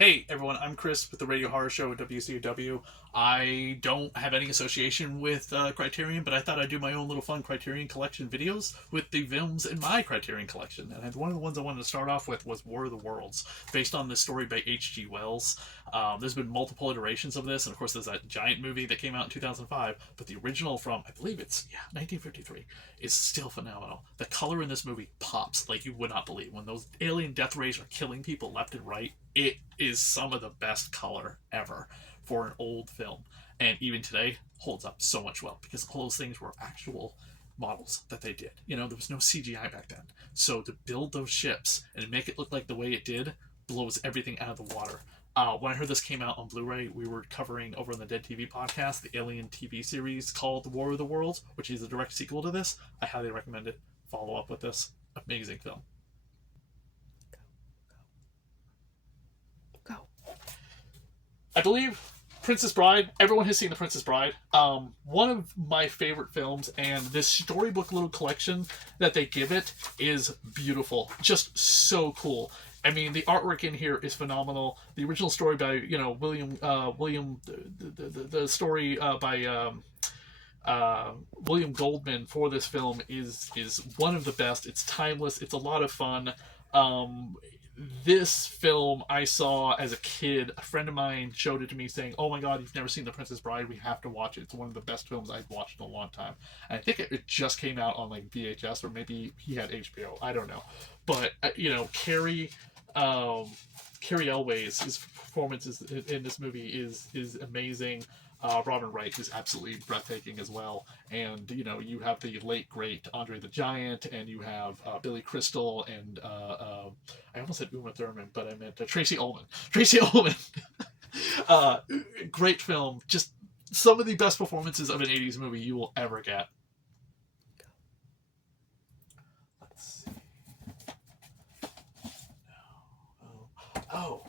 Hey everyone, I'm Chris with the Radio Horror Show at wcuw. I don't have any association with Criterion, but I thought I'd do my own little fun Criterion Collection videos with the films in my Criterion Collection. And one of the ones I wanted to start off with was War of the Worlds, based on this story by H.G. Wells. There's been multiple iterations of this, and of course there's that giant movie that came out in 2005, but the original from, I believe it's, 1953, is still phenomenal. The color in this movie pops like you would not believe. When those alien death rays are killing people left and right, it is some of the best color ever for an old film. And even today, holds up so much well because all those things were actual models that they did. You know, there was no CGI back then. So to build those ships and make it look like the way it did blows everything out of the water. When I heard this came out on Blu-ray, we were covering over on the Dead TV podcast the Alien TV series called The War of the Worlds, which is a direct sequel to this. I highly recommend it. Follow up with this amazing film. Go. I believe Princess Bride. Everyone has seen The Princess Bride. One of my favorite films, and this storybook little collection that they give it is beautiful. Just so cool. I mean, the artwork in here is phenomenal. The original story by the story by William Goldman for this film is one of the best. It's timeless. It's a lot of fun. This film I saw as a kid. A friend of mine showed it to me saying, "Oh my God, you've never seen The Princess Bride? We have to watch it. It's one of the best films I've watched in a long time." And I think it just came out on like VHS, or maybe he had HBO. I don't know. But Carrie Elway's his performance in this movie is amazing. Robin Wright is absolutely breathtaking as well, and you have the late great Andre the Giant, and you have Billy Crystal, and I almost said Uma Thurman, but I meant Tracy Ullman. Tracy Ullman, great film. Just some of the best performances of an '80s movie you will ever get. Let's see. Oh.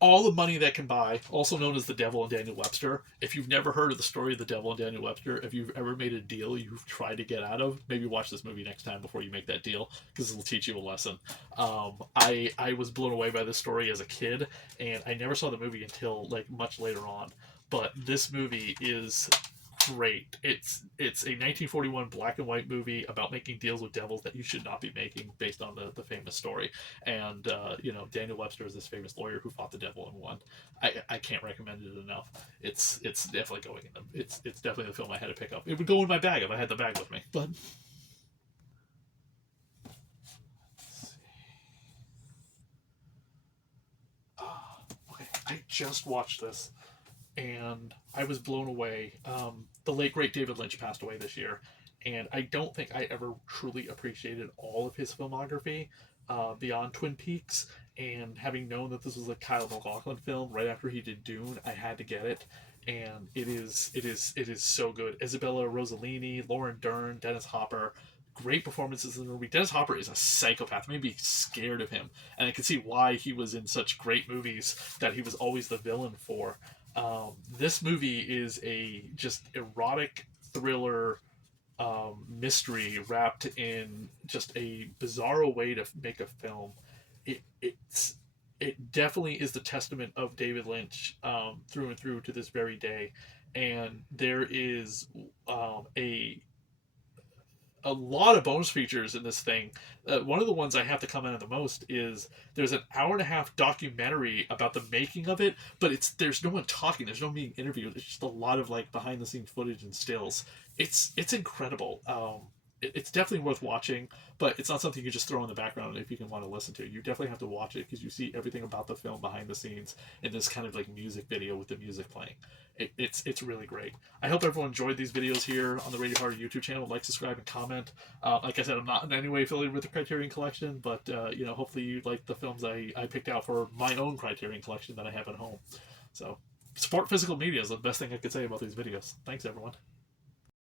All the Money That Can Buy, also known as The Devil and Daniel Webster. If you've never heard of the story of The Devil and Daniel Webster, if you've ever made a deal you've tried to get out of, maybe watch this movie next time before you make that deal, because it'll teach you a lesson. I was blown away by this story as a kid, and I never saw the movie until like much later on. But this movie is great. It's a 1941 black and white movie about making deals with devils that you should not be making, based on the famous story. And Daniel Webster is this famous lawyer who fought the devil and won. I can't recommend it enough. It's definitely going in them. It's definitely the film I had to pick up. It would go in my bag if I had the bag with me. But okay, I just watched this and I was blown away. The late great David Lynch passed away this year, and I don't think I ever truly appreciated all of his filmography beyond Twin Peaks. And having known that this was a Kyle MacLachlan film right after he did Dune, I had to get it, and it is so good. Isabella Rossellini, Lauren Dern, Dennis Hopper. Great performances in the movie. Dennis Hopper is a psychopath. I made me scared of him, and I could see why he was in such great movies that he was always the villain for. This movie is a just erotic thriller mystery wrapped in just a bizarro way to make a film. It definitely is the testament of David Lynch through and through to this very day, and there is a lot of bonus features in this thing. One of the ones I have to comment on the most is there's an hour and a half documentary about the making of it, but there's no one talking. There's no one being interviewed. It's just a lot of like behind the scenes footage and stills. It's incredible. It's definitely worth watching, but it's not something you just throw in the background if you can want to listen to. You definitely have to watch it because you see everything about the film behind the scenes in this kind of like music video with the music playing. It's really great. I hope everyone enjoyed these videos here on the Radio Horror YouTube channel. Like, subscribe, and comment. Like I said, I'm not in any way affiliated with the Criterion Collection, but hopefully you like the films I picked out for my own Criterion Collection that I have at home. So support physical media is the best thing I could say about these videos. Thanks, everyone.